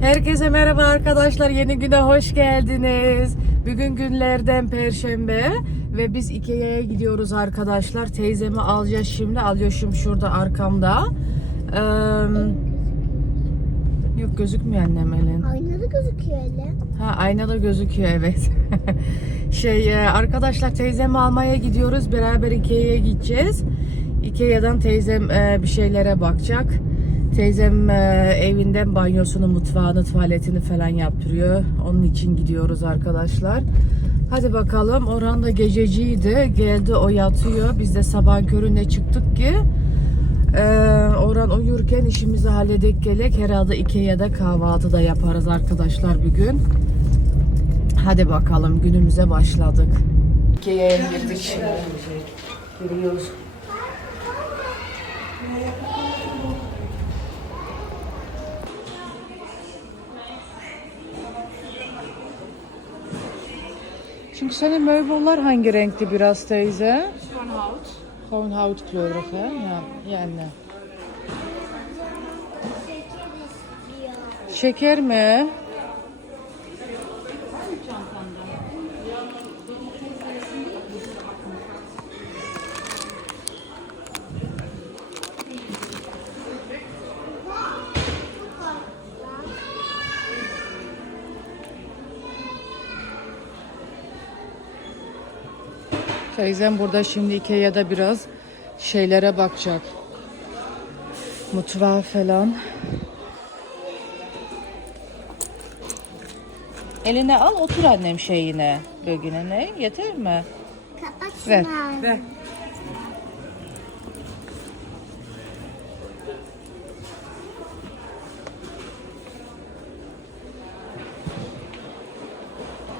Herkese merhaba arkadaşlar. Yeni güne hoş geldiniz. Bugün günlerden perşembe ve biz Ikea'ya gidiyoruz arkadaşlar. Teyzemi alacağız şimdi. Alyoşum şurada arkamda. Ee, yok gözükmüyor annem elin. Aynada gözüküyor öyle. Ha aynada gözüküyor evet. şey e, arkadaşlar teyzemi almaya gidiyoruz. Beraber Ikea'ya gideceğiz. Ikea'dan teyzem e, bir şeylere bakacak. Teyzem e, evinden banyosunu, mutfağını, tuvaletini falan yaptırıyor. Onun için gidiyoruz arkadaşlar. Hadi bakalım. Orhan da gececiydi. Geldi o yatıyor. Biz de sabah köründe çıktık ki ee, Orhan uyurken işimizi halledek gelek. Herhalde Ikea'da kahvaltı da yaparız arkadaşlar bugün. Hadi bakalım günümüze başladık. Ikea'ya girdik şimdi. Giriyoruz. Çünkü senin möbleler hangi renkli biraz teyze? Schoonhout. Gewoon houtkleurig hè? Ja, yani. Şeker mi? Teyzem burada şimdi Ikea'da biraz şeylere bakacak. Mutfağı falan. Eline al otur annem şeyine. Bölgene ne? Yeter mi? Kapat şunu Ver. Ver.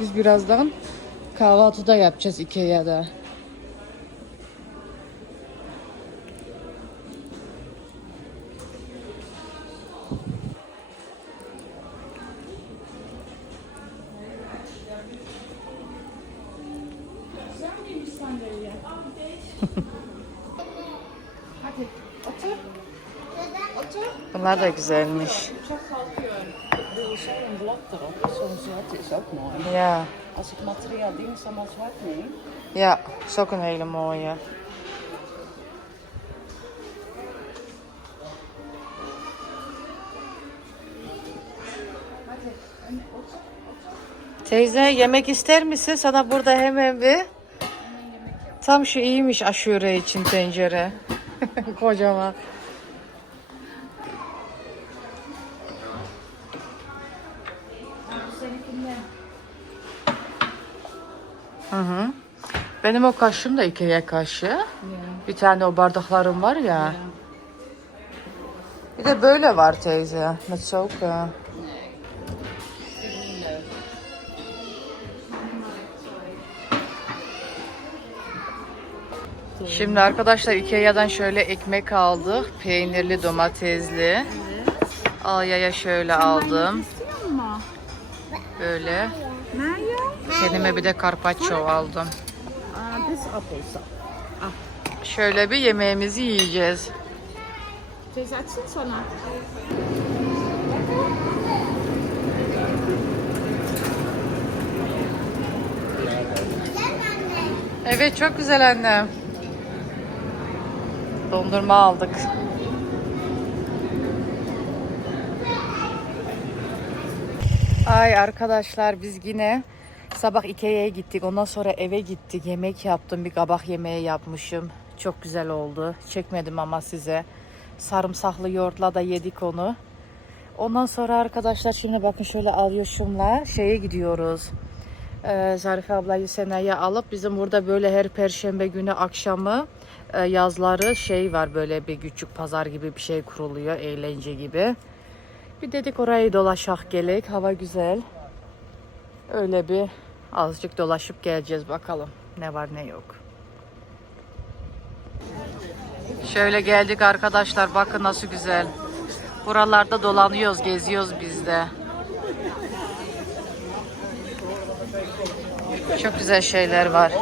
Biz birazdan kahvaltıda yapacağız Ikea'da. Hadi otur. Otur. Bunlar da güzelmiş. Çok kalkıyor. De zo'n blad erop, zo'n zwart is ook mooi. Ya, Als ik materiaal ding dan maar zwart neem. ya, is ook een hele mooie. Teyze yemek ister misin? Sana burada hemen bir tam şu iyiymiş aşure için tencere. Kocaman. Hı hı. Benim o kaşığım da Ikea kaşığı. Bir tane o bardaklarım var ya. Bir de böyle var teyze. Met zoken. Şimdi arkadaşlar Ikea'dan şöyle ekmek aldık. Peynirli, domatesli. Alya'ya şöyle aldım. Böyle. Kendime bir de carpaccio aldım. Şöyle bir yemeğimizi yiyeceğiz. Açsın sana. Evet çok güzel annem. Dondurma aldık. Ay arkadaşlar biz yine sabah Ikea'ya gittik. Ondan sonra eve gittik. Yemek yaptım. Bir kabak yemeği yapmışım. Çok güzel oldu. Çekmedim ama size. Sarımsaklı yoğurtla da yedik onu. Ondan sonra arkadaşlar şimdi bakın şöyle alyoşumla şeye gidiyoruz. Ee, Zarife ablayı Sena'ya alıp bizim burada böyle her perşembe günü akşamı e, yazları şey var böyle bir küçük pazar gibi bir şey kuruluyor eğlence gibi. Bir dedik orayı dolaşak gelek hava güzel. Öyle bir azıcık dolaşıp geleceğiz bakalım ne var ne yok. Şöyle geldik arkadaşlar bakın nasıl güzel. Buralarda dolanıyoruz geziyoruz biz de. Çok güzel şeyler var.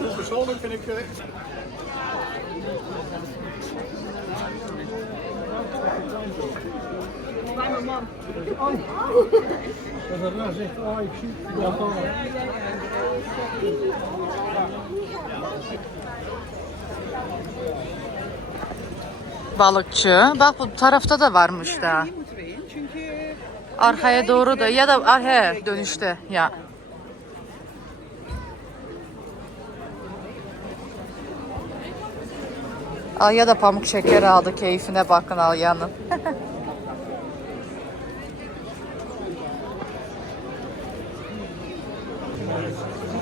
Dus persoonlijk vind ik... Balıkçı. Bak bu tarafta da varmış da. Arkaya doğru da ya da ah, he dönüşte ya. Al ya da pamuk şeker aldı keyfine bakın al yanın.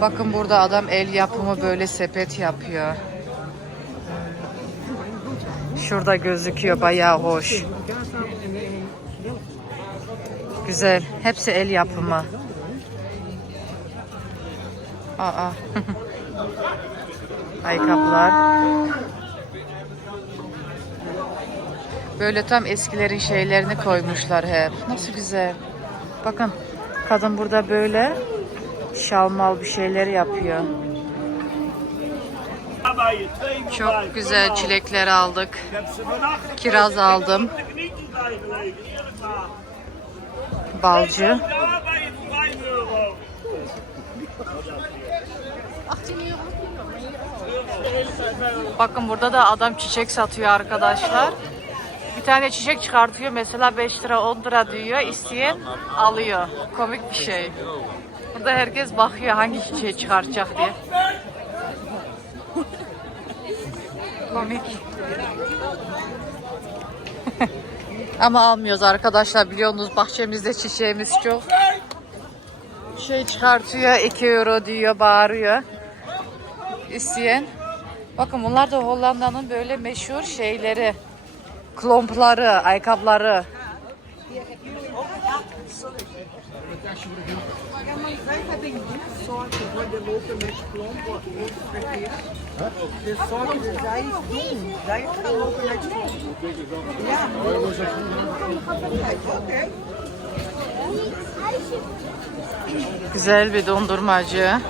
bakın burada adam el yapımı böyle sepet yapıyor. Şurada gözüküyor bayağı hoş. Güzel. Hepsi el yapımı. Aa. Ayakkabılar. Böyle tam eskilerin şeylerini koymuşlar hep. Nasıl güzel. Bakın kadın burada böyle şalmal bir şeyler yapıyor. Çok güzel çilekler aldık. Kiraz aldım. Balcı. Bakın burada da adam çiçek satıyor arkadaşlar. Bir tane çiçek çıkartıyor mesela 5 lira 10 lira diyor. İsteyen alıyor. Komik bir şey. Burada herkes bakıyor hangi çiçeği çıkartacak diye. Komik. Ama almıyoruz arkadaşlar biliyorsunuz bahçemizde çiçeğimiz çok. Şey çıkartıyor 2 euro diyor bağırıyor. İsteyen. Bakın bunlar da Hollanda'nın böyle meşhur şeyleri. Klompları, ayakkabıları. Güzel bir dondurmacı.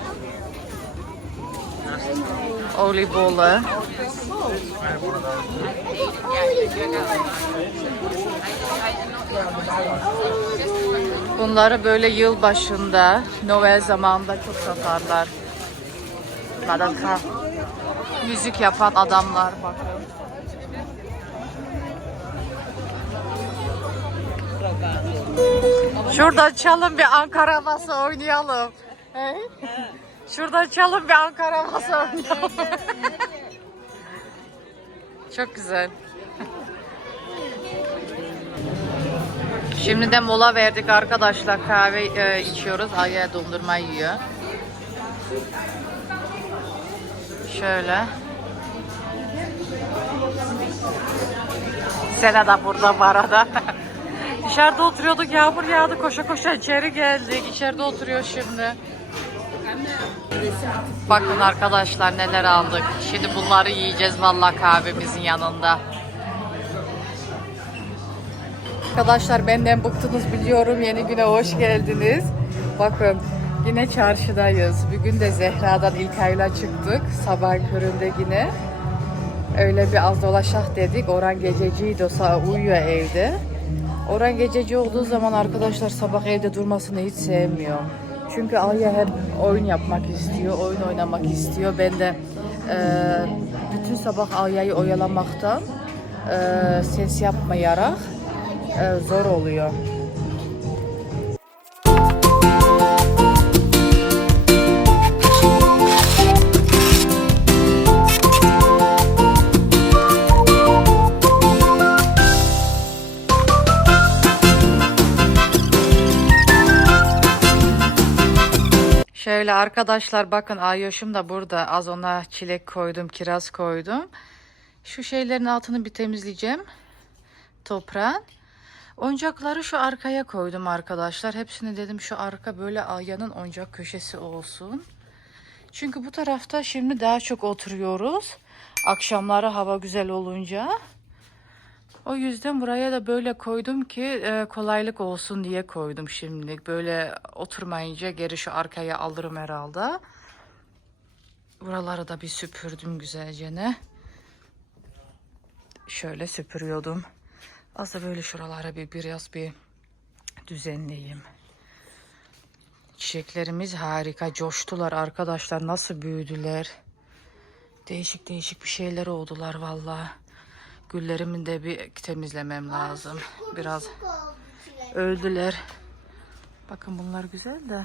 Olibolu. Bunları böyle yıl başında, Noel zamanında çok satarlar. Madaka. Müzik yapan adamlar bakın. Şurada çalın bir Ankara havası oynayalım. He? Şurada çalın bir Ankara havası oynayalım. Çok güzel. Şimdi de mola verdik arkadaşlar. Kahve e, içiyoruz. Aya dondurma yiyor. Şöyle. Sena da burada bu arada. Dışarıda oturuyorduk. Yağmur yağdı. Koşa koşa içeri geldik. İçeride oturuyor şimdi. Bakın arkadaşlar neler aldık. Şimdi bunları yiyeceğiz vallahi kahvemizin yanında. Arkadaşlar benden bıktınız biliyorum. Yeni güne hoş geldiniz. Bakın yine çarşıdayız. Bugün de Zehra'dan ilk ayla çıktık. Sabah köründe yine. Öyle bir az dolaşak dedik. Orhan gececiydi. O uyuyor evde. Orhan gececi olduğu zaman arkadaşlar sabah evde durmasını hiç sevmiyor. Çünkü Alya hep oyun yapmak istiyor, oyun oynamak istiyor. Ben de e, bütün sabah Alya'yı oyalamaktan e, ses yapmayarak e, zor oluyor. Şöyle arkadaşlar bakın Ayoş'um da burada. Az ona çilek koydum, kiraz koydum. Şu şeylerin altını bir temizleyeceğim. Toprağın. Oyuncakları şu arkaya koydum arkadaşlar. Hepsini dedim şu arka böyle Alya'nın oyuncak köşesi olsun. Çünkü bu tarafta şimdi daha çok oturuyoruz. Akşamları hava güzel olunca. O yüzden buraya da böyle koydum ki e, kolaylık olsun diye koydum şimdi. Böyle oturmayınca geri şu arkaya alırım herhalde. Buraları da bir süpürdüm güzelce ne. şöyle süpürüyordum. Aslında böyle şuralara bir biraz bir düzenleyeyim. Çiçeklerimiz harika. Coştular arkadaşlar. Nasıl büyüdüler. Değişik değişik bir şeyler oldular valla. Güllerimi de bir temizlemem lazım. Biraz öldüler. Bakın bunlar güzel de.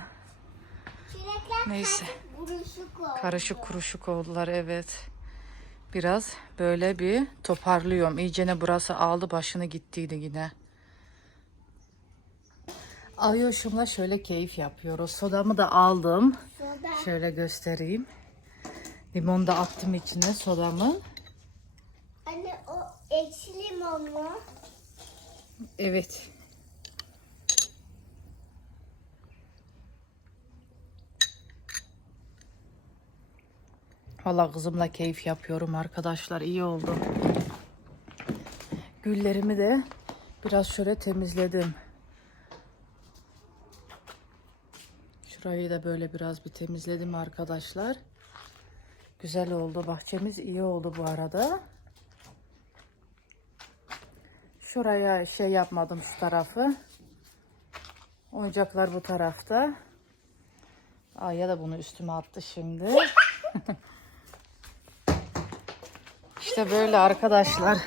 Neyse. Karışık kuruşuk oldular evet. Biraz böyle bir toparlıyorum. İyicene burası aldı başını gittiydi yine. Alyoşumla şöyle keyif yapıyoruz. Sodamı da aldım. Soda. Şöyle göstereyim. Limon da attım içine sodamı. Anne o ekşi limonlu. Evet. Valla kızımla keyif yapıyorum arkadaşlar. iyi oldu. Güllerimi de biraz şöyle temizledim. Şurayı da böyle biraz bir temizledim arkadaşlar. Güzel oldu. Bahçemiz iyi oldu bu arada. Şuraya şey yapmadım şu tarafı. Oyuncaklar bu tarafta. Aya da bunu üstüme attı şimdi. işte böyle arkadaşlar.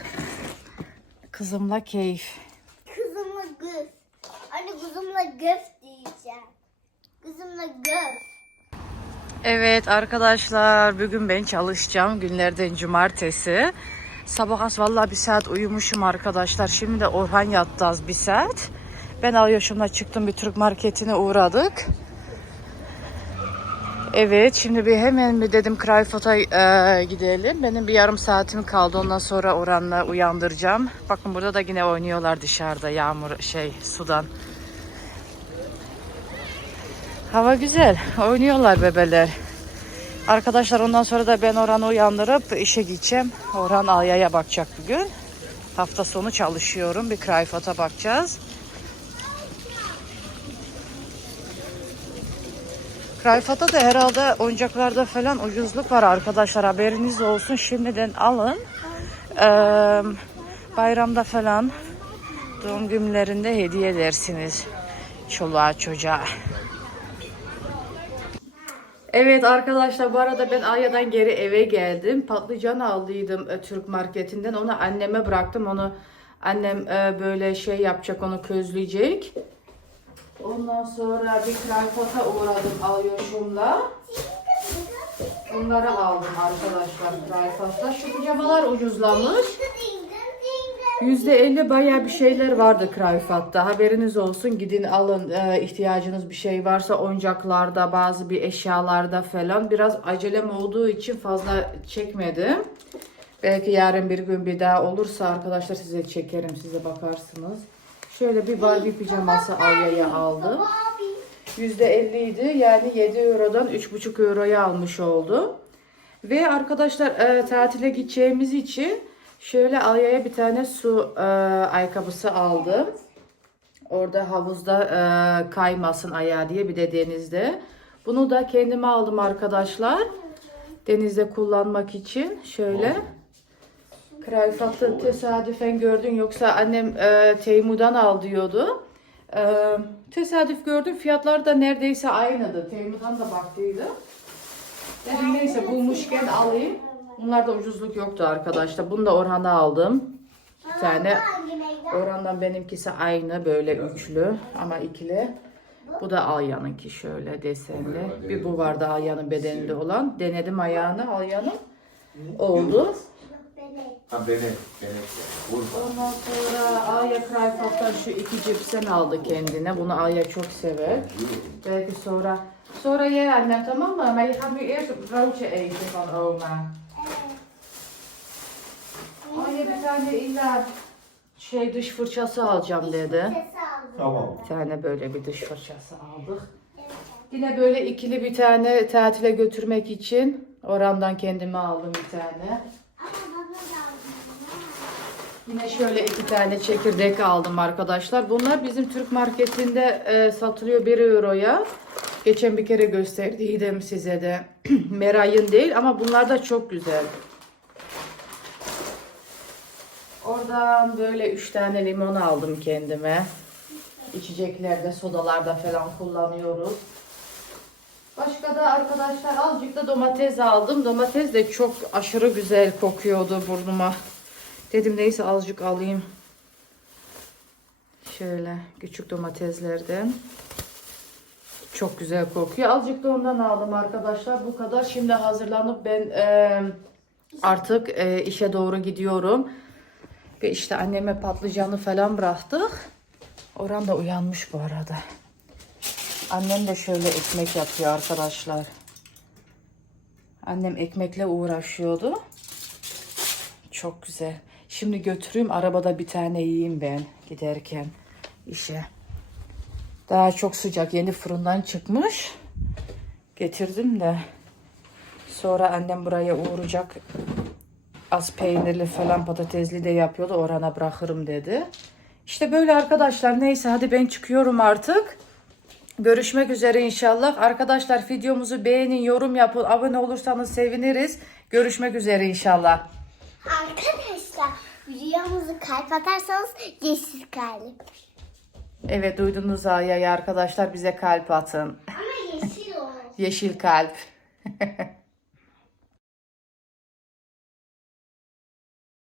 Kızımla keyif. Kızımla göz. Anne kızımla göz diyeceğim. Kızımla göz. Evet arkadaşlar bugün ben çalışacağım günlerden cumartesi. Sabah az vallahi bir saat uyumuşum arkadaşlar. Şimdi de Orhan yattı az bir saat. Ben Alyoşum'la çıktım bir Türk marketine uğradık. Evet şimdi bir hemen bir dedim Krayfot'a e, gidelim. Benim bir yarım saatim kaldı ondan sonra Orhan'la uyandıracağım. Bakın burada da yine oynuyorlar dışarıda yağmur şey sudan. Hava güzel. Oynuyorlar bebeler. Arkadaşlar ondan sonra da ben Orhan'ı uyandırıp işe gideceğim. Orhan Alya'ya bakacak bugün. Hafta sonu çalışıyorum. Bir Krayfat'a bakacağız. Krayfat'ta da herhalde oyuncaklarda falan ucuzluk var arkadaşlar. Haberiniz olsun. Şimdiden alın. Ee, bayramda falan doğum günlerinde hediye edersiniz. Çoluğa çocuğa. Evet arkadaşlar bu arada ben Alya'dan geri eve geldim. Patlıcan aldıydım e, Türk marketinden. Onu anneme bıraktım. Onu annem e, böyle şey yapacak onu közleyecek. Ondan sonra bir Krayfat'a uğradım Alyoşum'la. Bunları aldım arkadaşlar Krayfat'ta. Şu pijamalar ucuzlamış. %50 bayağı bir şeyler vardı Krayfat'ta. Haberiniz olsun. Gidin alın e, ihtiyacınız bir şey varsa oyuncaklarda, bazı bir eşyalarda falan. Biraz acelem olduğu için fazla çekmedim. Belki yarın bir gün bir daha olursa arkadaşlar size çekerim. Size bakarsınız. Şöyle bir Barbie pijaması Alya'ya aldım. %50 idi. Yani 7 Euro'dan 3,5 Euro'ya almış oldu. Ve arkadaşlar e, tatile gideceğimiz için şöyle Alya'ya bir tane su e, ayakkabısı aldım. Orada havuzda e, kaymasın ayağı diye bir de denizde. Bunu da kendime aldım arkadaşlar. Denizde kullanmak için şöyle. Krayfat'ta tesadüfen gördün yoksa annem e, Teymu'dan al diyordu. E, tesadüf gördüm fiyatlar da neredeyse aynıydı. Teymu'dan da baktıydım. Dedim neyse bulmuşken alayım. Bunlarda ucuzluk yoktu arkadaşlar. Bunu da Orhan'a aldım. Bir tane. Orhan'dan benimkisi aynı böyle üçlü ama ikili. Bu da Alya'nınki şöyle desenli. Bir bu vardı Alya'nın bedeninde olan. Denedim ayağını Alya'nın. Oldu. Ha benek, benek. Ondan sonra Aya Krayfat'tan şu iki cipsen aldı kendine. Bunu Aya çok sever. Belki sonra sonra ye annem tamam mı? Maar je gaat nu eerst broodje eten van oma. Aya bir tane illa şey dış fırçası alacağım dedi. Tamam. Bir tane böyle bir dış fırçası aldık. Yine böyle ikili bir tane tatile götürmek için orandan kendime aldım bir tane. Yine şöyle iki tane çekirdek aldım arkadaşlar. Bunlar bizim Türk marketinde e, satılıyor 1 euroya. Geçen bir kere gösterdiydim size de. Meray'ın değil ama bunlar da çok güzel. Oradan böyle üç tane limon aldım kendime. İçeceklerde, sodalarda falan kullanıyoruz. Başka da arkadaşlar azıcık da domates aldım. Domates de çok aşırı güzel kokuyordu burnuma. Dedim neyse azıcık alayım. Şöyle küçük domateslerden. Çok güzel kokuyor. Azıcık da ondan aldım arkadaşlar. Bu kadar. Şimdi hazırlanıp ben e, artık e, işe doğru gidiyorum. Ve işte anneme patlıcanı falan bıraktık. Orhan da uyanmış bu arada. Annem de şöyle ekmek yapıyor arkadaşlar. Annem ekmekle uğraşıyordu. Çok güzel. Şimdi götüreyim arabada bir tane yiyeyim ben giderken işe. Daha çok sıcak yeni fırından çıkmış. Getirdim de. Sonra annem buraya uğrayacak. Az peynirli falan patatesli de yapıyordu. Orana bırakırım dedi. İşte böyle arkadaşlar. Neyse hadi ben çıkıyorum artık. Görüşmek üzere inşallah. Arkadaşlar videomuzu beğenin, yorum yapın, abone olursanız seviniriz. Görüşmek üzere inşallah. Arkadaşlar videomuzu kalp atarsanız yeşil kalp. Evet duydunuz Aya'yı arkadaşlar bize kalp atın. Ama yeşil olsun. Yeşil kalp.